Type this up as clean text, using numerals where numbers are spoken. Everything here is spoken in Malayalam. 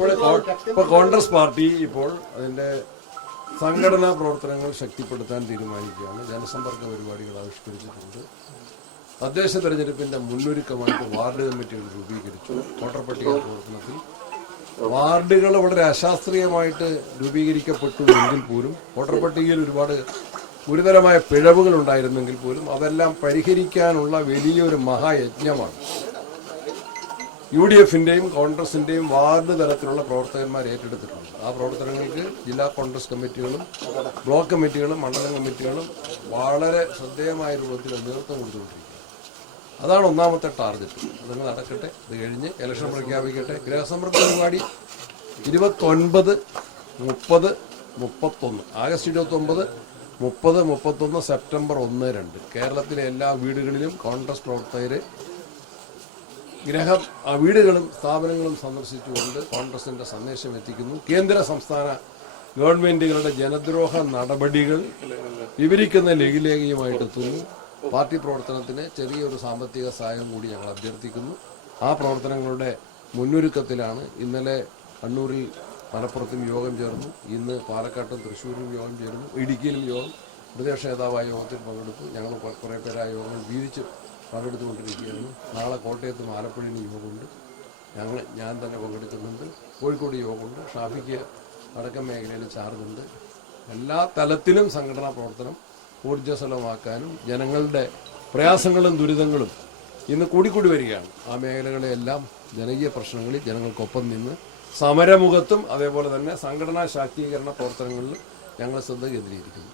ഇപ്പോൾ കോൺഗ്രസ് പാർട്ടി ഇപ്പോൾ അതിൻ്റെ സംഘടനാ പ്രവർത്തനങ്ങൾ ശക്തിപ്പെടുത്താൻ തീരുമാനിക്കുകയാണ്. ജനസമ്പർക്ക പരിപാടികൾ ആവിഷ്കരിച്ചിട്ടുണ്ട്. തദ്ദേശ തെരഞ്ഞെടുപ്പിന്റെ മുന്നൊരുക്കമായിട്ട് വാർഡ് കമ്മിറ്റികൾ രൂപീകരിച്ചു. വോട്ടർ പട്ടിക പ്രവർത്തനത്തിൽ വാർഡുകൾ വളരെ അശാസ്ത്രീയമായിട്ട് രൂപീകരിക്കപ്പെട്ടു എങ്കിൽ പോലും വോട്ടർ പട്ടികയിൽ ഒരുപാട് ഗുരുതരമായ പിഴവുകൾ ഉണ്ടായിരുന്നെങ്കിൽ പോലും അതെല്ലാം പരിഹരിക്കാനുള്ള വലിയൊരു മഹായജ്ഞമാണ് UDFന്റെയും കോൺഗ്രസിന്റെയും വാർഡ് തലത്തിലുള്ള പ്രവർത്തകന്മാർ ഏറ്റെടുത്തിട്ടുണ്ട്. ആ പ്രവർത്തനങ്ങൾക്ക് ജില്ലാ കോൺഗ്രസ് കമ്മിറ്റികളും ബ്ലോക്ക് കമ്മിറ്റികളും മണ്ഡലം കമ്മിറ്റികളും വളരെ ശ്രദ്ധേയമായ രൂപത്തിൽ നേതൃത്വം കൊടുത്തുകൊണ്ടിരിക്കുന്നത്. അതാണ് ഒന്നാമത്തെ ടാർഗറ്റ്. അതങ്ങ് നടക്കട്ടെ. ഇത് കഴിഞ്ഞ് ഇലക്ഷൻ പ്രഖ്യാപിക്കട്ടെ. ഗൃഹസമ്പർക്ക പരിപാടി 29, 30, 31 ആഗസ്റ്റ് 29, 30, 31 സെപ്റ്റംബർ 1, 2 കേരളത്തിലെ എല്ലാ വീടുകളിലും കോൺഗ്രസ് പ്രവർത്തകര് വീടുകളും സ്ഥാപനങ്ങളും സന്ദർശിച്ചുകൊണ്ട് കോൺഗ്രസിന്റെ സന്ദേശം എത്തിക്കുന്നു. കേന്ദ്ര സംസ്ഥാന ഗവൺമെന്റുകളുടെ ജനദ്രോഹ നടപടികൾ വിവരിക്കുന്ന ലഘുലേഖയുമായിട്ട് എത്തുന്നു. പാർട്ടി പ്രവർത്തനത്തിന് ചെറിയൊരു സാമ്പത്തിക സഹായം കൂടി ഞങ്ങൾ അഭ്യർത്ഥിക്കുന്നു. ആ പ്രവർത്തനങ്ങളുടെ മുന്നൊരുക്കത്തിലാണ്. ഇന്നലെ കണ്ണൂരിൽ മലപ്പുറത്തും യോഗം ചേർന്നു. ഇന്ന് പാലക്കാട്ടും തൃശ്ശൂരിലും യോഗം ചേർന്നു. ഇടുക്കിയിലും യോഗം. പ്രതിപക്ഷ നേതാവായ യോഗത്തിൽ പങ്കെടുത്തു. ഞങ്ങൾ കുറേ പേര് ആ യോഗങ്ങൾ വീതിച്ച് പങ്കെടുത്തുകൊണ്ടിരിക്കുകയാണ്. നാളെ കോട്ടയത്തും ആലപ്പുഴയിലും യോഗമുണ്ട്. ഞാൻ തന്നെ പങ്കെടുക്കുന്നുണ്ട്. കോഴിക്കോട് യോഗമുണ്ട്. ഷാഫിക്ക് വടക്കൻ മേഖലയിൽ ചാർജുണ്ട്. എല്ലാ തലത്തിലും സംഘടനാ പ്രവർത്തനം ഊർജ്ജസ്വലമാക്കാനും ജനങ്ങളുടെ പ്രയാസങ്ങളും ദുരിതങ്ങളും ഇന്ന് കൂടിക്കൂടി വരികയാണ്. ആ മേഖലകളെല്ലാം ജനകീയ പ്രശ്നങ്ങളിൽ ജനങ്ങൾക്കൊപ്പം നിന്ന് സമരമുഖത്തും അതേപോലെ തന്നെ സംഘടനാ ശാക്തീകരണ പ്രവർത്തനങ്ങളിലും ഞങ്ങൾ ശ്രദ്ധ കേന്ദ്രീകരിക്കുന്നു.